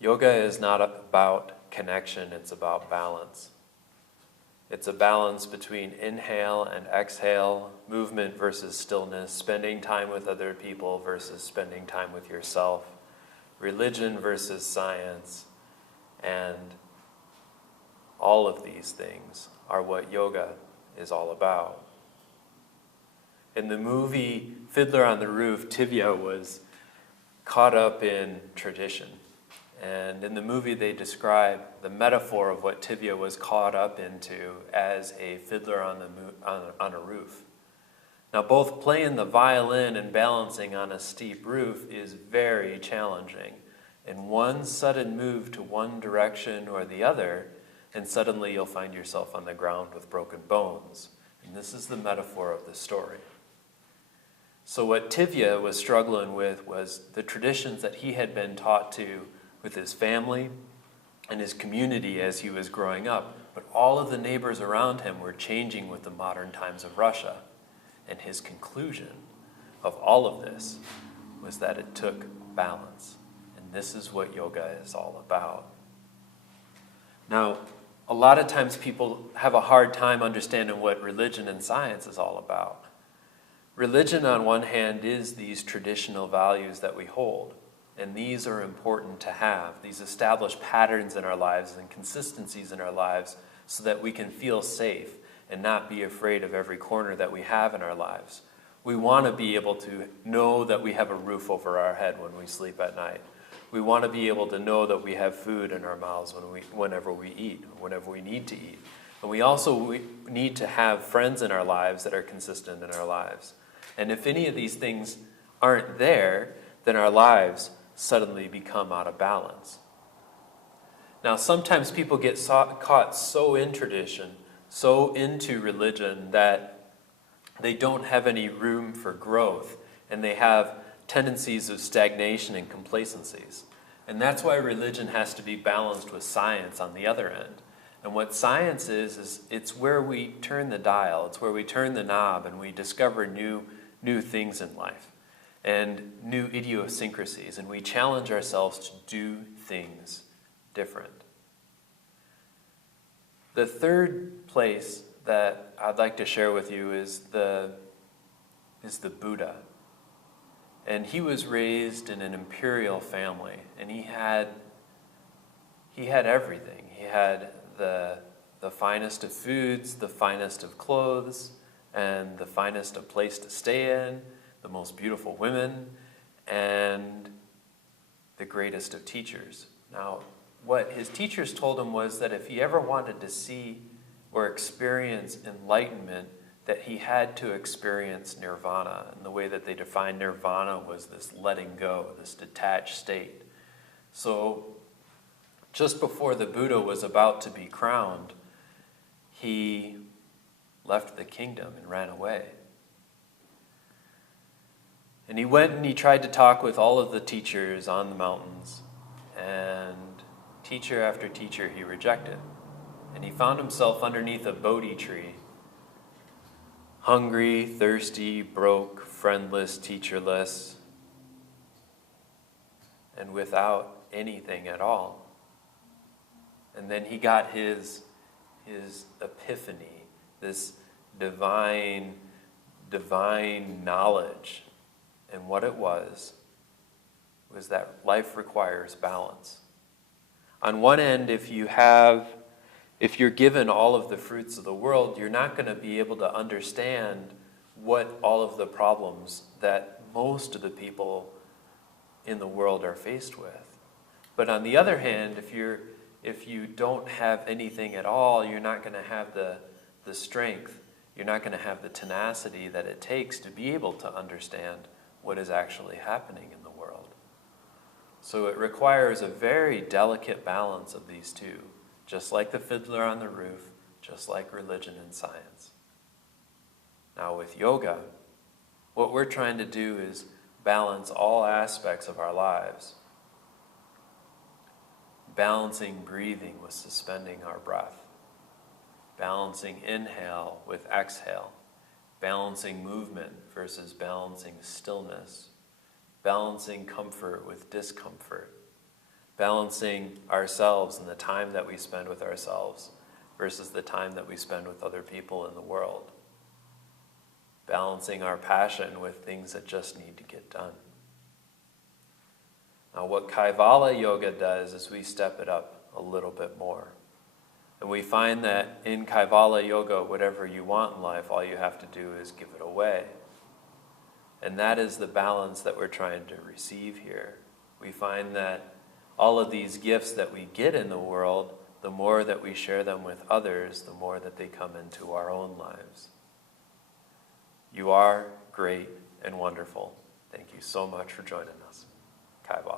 Yoga is not about connection, it's about balance. It's a balance between inhale and exhale, movement versus stillness, spending time with other people versus spending time with yourself, religion versus science, and all of these things are what yoga is all about. In the movie Fiddler on the Roof, Tivia was caught up in tradition. And in the movie they describe the metaphor of what Tivia was caught up into as a fiddler on a roof. Now both playing the violin and balancing on a steep roof is very challenging. And one sudden move to one direction or the other, and suddenly you'll find yourself on the ground with broken bones. And this is the metaphor of the story. So what Tivia was struggling with was the traditions that he had been taught to with his family and his community as he was growing up. But all of the neighbors around him were changing with the modern times of Russia. And his conclusion of all of this was that it took balance. And this is what yoga is all about. Now, a lot of times people have a hard time understanding what religion and science is all about. Religion, on one hand, is these traditional values that we hold. And these are important to have, these established patterns in our lives and consistencies in our lives so that we can feel safe and not be afraid of every corner that we have in our lives. We want to be able to know that we have a roof over our head when we sleep at night. We want to be able to know that we have food in our mouths whenever we eat, or whenever we need to eat. And we also need to have friends in our lives that are consistent in our lives. And if any of these things aren't there, then our lives suddenly become out of balance. Now, sometimes people get caught so in tradition, so into religion, that they don't have any room for growth, and they have tendencies of stagnation and complacencies. And that's why religion has to be balanced with science on the other end. And what science is it's where we turn the dial, it's where we turn the knob, and we discover new things in life and new idiosyncrasies, and we challenge ourselves to do things different. The third place that I'd like to share with you is the Buddha. And he was raised in an imperial family, and he had everything. He had the finest of foods, the finest of clothes, and the finest of place to stay in, the most beautiful women, and the greatest of teachers. Now, what his teachers told him was that if he ever wanted to see or experience enlightenment, that he had to experience nirvana. And the way that they defined nirvana was this letting go, this detached state. So just before the Buddha was about to be crowned, he left the kingdom and ran away. And he went and he tried to talk with all of the teachers on the mountains, and teacher after teacher he rejected. And he found himself underneath a Bodhi tree, hungry, thirsty, broke, friendless, teacherless, and without anything at all. And then he got his epiphany, this divine knowledge. And what it was that life requires balance. On one end, if you're given all of the fruits of the world, you're not going to be able to understand what all of the problems that most of the people in the world are faced with. But on the other hand, if you don't have anything at all, you're not going to have the strength, you're not going to have the tenacity that it takes to be able to understand what is actually happening in the world. So it requires a very delicate balance of these two, just like the Fiddler on the Roof, just like religion and science. Now with yoga, what we're trying to do is balance all aspects of our lives. Balancing breathing with suspending our breath. Balancing inhale with exhale. Balancing movement versus balancing stillness. Balancing comfort with discomfort. Balancing ourselves and the time that we spend with ourselves versus the time that we spend with other people in the world. Balancing our passion with things that just need to get done. Now, what Kaivala Yoga does is we step it up a little bit more. And we find that in Kaivala Yoga, whatever you want in life, all you have to do is give it away. And that is the balance that we're trying to receive here. We find that all of these gifts that we get in the world, the more that we share them with others, the more that they come into our own lives. You are great and wonderful. Thank you so much for joining us. Kaivala.